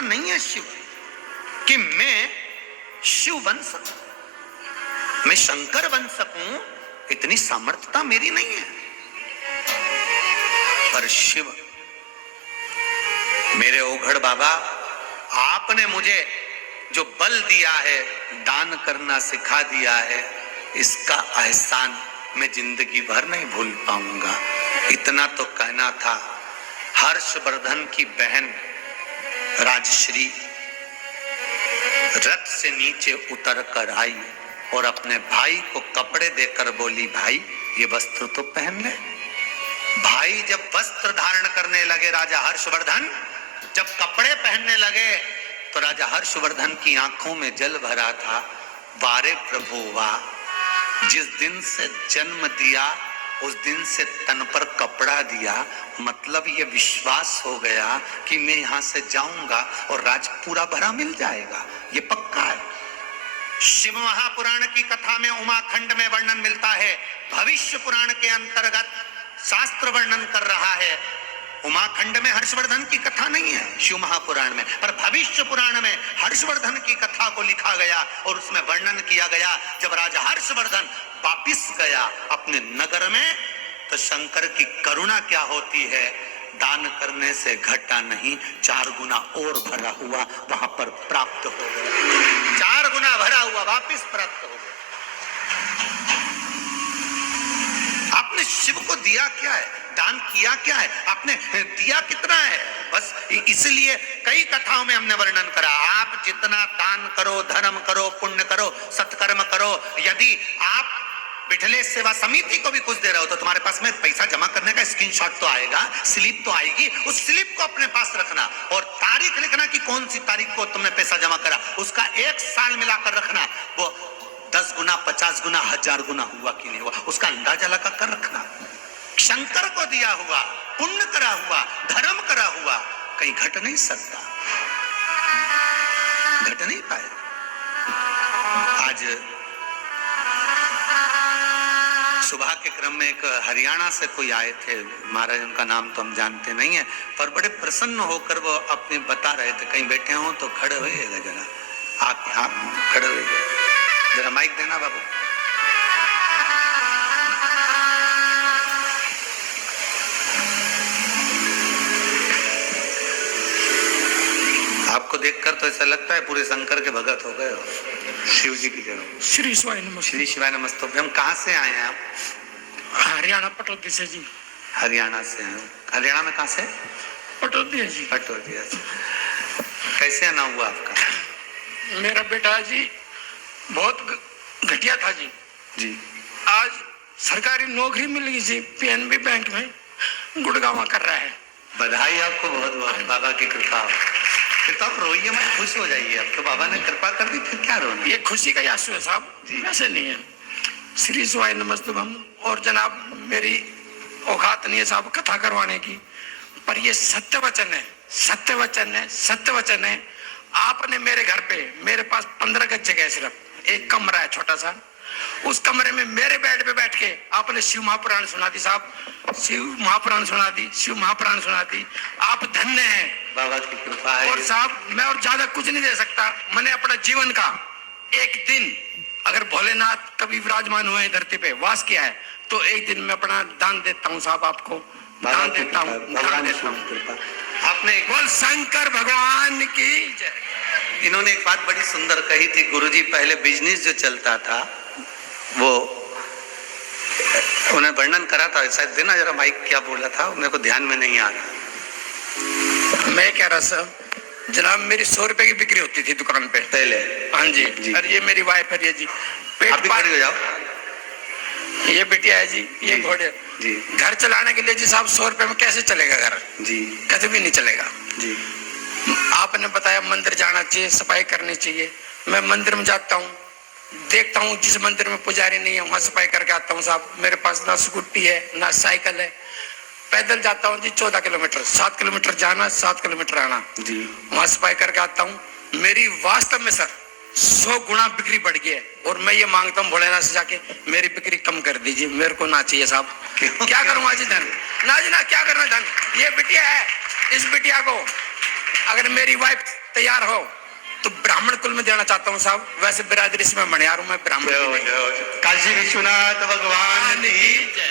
सामर्थ्यता नहीं है शिव कि मैं शिव बन सकूं, मैं शंकर बन सकूं, इतनी सामर्थ्यता मेरी नहीं है। पर शिव, मेरे ओघड़ बाबा, आपने मुझे जो बल दिया है, दान करना सिखा दिया है, इसका एहसान मैं जिंदगी भर नहीं भूल पाऊंगा। इतना तो कहना था। हर्षवर्धन की बहन राजश्री रथ से नीचे उतर कर आई और अपने भाई को कपड़े देकर बोली, भाई ये वस्त्र तो पहन ले। भाई जब वस्त्र धारण करने लगे, राजा हर्षवर्धन जब कपड़े पहनने लगे, तो राजा हर्षवर्धन की आंखों में जल भरा था। वारे प्रभु वाह, जिस दिन से जन्म दिया उस दिन से तन पर कपड़ा दिया, मतलब ये विश्वास हो गया कि मैं यहां से जाऊंगा और राज पूरा भरा मिल जाएगा, ये पक्का है। शिव महापुराण की कथा में उमाखंड में वर्णन मिलता है, भविष्य पुराण के अंतर्गत शास्त्र वर्णन कर रहा है। उमाखंड में हर्षवर्धन की कथा नहीं है शिव महापुराण में, पर भविष्य पुराण में हर्षवर्धन की कथा को लिखा गया और उसमें वर्णन किया गया। जब राजा हर्षवर्धन वापिस गया अपने नगर में, तो शंकर की करुणा क्या होती है, दान करने से घटा नहीं, 4 गुना और भरा हुआ वहां पर प्राप्त हो गया। 4 गुना भरा हुआ वापिस प्राप्त हो गया। आपने शिव को दिया क्या है, दान किया क्या है, आपने दिया कितना है? बस इसलिए कई कथाओं में हमने वर्णन करा, आप जितना दान करो, धर्म करो, पुण्य करो, सत्कर्म करो, यदि आप बिठले सेवा समिति को भी कुछ दे रहे हो तो तुम्हारे पास में पैसा जमा करने का स्क्रीनशॉट तो आएगा, स्लिप तो आएगी, उस स्लिप को अपने पास रखना और तारीख लिखना कि कौन सी तारीख को तुमने पैसा जमा करा, उसका 1 साल मिलाकर रखना, वो 10 गुना, 50 गुना, 1000 गुना हुआ कि नहीं हुआ, उसका अंदाजा लगा कर रखना। शंकर को दिया हुआ, पुण्य करा हुआ, धर्म करा हुआ कहीं घट नहीं सकता, घट नहीं पाए। आज सुबह के क्रम में एक हरियाणा से कोई आए थे महाराज, उनका नाम तो हम जानते नहीं है, पर बड़े प्रसन्न होकर वो अपने बता रहे थे, कहीं बैठे हो तो खड़े होइएगा जरा, आप यहाँ खड़े होइए, जरा माइक देना बाबू। आपको देखकर तो ऐसा लगता है पूरे शंकर के भगत हो गए हो, शिव जी की जगह। श्री शिवाय नमस्ते। श्री शिवाय नमस्ते। हम कहाँ से आए हैं आप? हरियाणा पटौदी से जी। हरियाणा से हैं? हरियाणा में कहाँ से? पटौदी जी। पटौदी। कैसे आना हुआ आपका? मेरा बेटा जी बहुत घटिया था जी। जी। आज सरकारी नौकरी मिल गई जी, पीएनबी बैंक में गुड़गांव कर रहा है। बधाई आपको बहुत बहुत, बाबा की कृपा। फिर तो आप रोइए मत, खुश हो जाइए, अब तो बाबा ने कृपा कर दी, फिर क्या रोना? ये खुशी का आंसू है साहब जी, वैसे नहीं है। श्री शिवाय नमस्ते। और जनाब मेरी औकात नहीं है साहब कथा करवाने की, पर ये सत्य वचन है, सत्य वचन है, सत्य वचन है। आपने मेरे घर पे, मेरे पास 15 गज जगह है, सिर्फ एक कमरा है छोटा सा, उस कमरे में मेरे बेड पे बैठ के आपने शिव महापुराण सुना दी साहब, शिव महापुराण सुना दी, शिव महापुराण सुना दी। आप धन्य हैं, बाबा की कृपा है। और साहब मैं और ज्यादा कुछ नहीं दे सकता। मैंने अपना जीवन का एक दिन, अगर भोलेनाथ कभी विराजमान हुए धरती पे वास किया है, तो एक दिन मैं अपना दान देता हूँ साहब, आपको दान देता हूँ, दान देता हूँ। आपने बोल शंकर भगवान की जय। इन्होंने एक बात बड़ी सुंदर कही थी, गुरुजी पहले बिजनेस जो चलता था वो उन्हें वर्णन करा था, शायद देना जरा माइक, क्या बोला था मेरे को ध्यान में नहीं आ रहा। मैं कह रहा सर जनाब, मेरी 100 रुपए की बिक्री होती थी दुकान पे पहले। हाँ जी, जी। और ये मेरी वाइफ है जी, आप भी खड़ी हो जाओ। ये बिटिया है जी, ये घोड़े जी। घर चलाने के लिए जी साहब 100 रुपए में कैसे चलेगा घर जी? कभी भी नहीं चलेगा जी। आपने बताया मंदिर जाना चाहिए, सफाई करनी चाहिए। मैं मंदिर में जाता हूँ, देखता हूँ जिस मंदिर में पुजारी नहीं है वहां सफाई करके आता हूँ साहब। मेरे पास ना स्कूटी है ना साइकिल है, पैदल जाता हूँ जी 14 किलोमीटर, 7 किलोमीटर जाना, 7 किलोमीटर आना जी, वहां सफाई करके आता हूँ। मेरी वास्तव में सर 100 गुना बिक्री बढ़ गई है, और मैं ये मांगता हूँ भोलेनाथ से जाके मेरी बिक्री कम कर दीजिए, मेरे को ना चाहिए साहब। क्या करूँगा जी धन, ना जी ना, क्या करना धन। ये बिटिया है, इस बिटिया को अगर मेरी वाइफ तैयार हो तो ब्राह्मण कुल में देना चाहता हूँ साहब। वैसे बिरादरी से मैं मणियार हूँ, मैं ब्राह्मण काशी विश्वनाथ भगवान की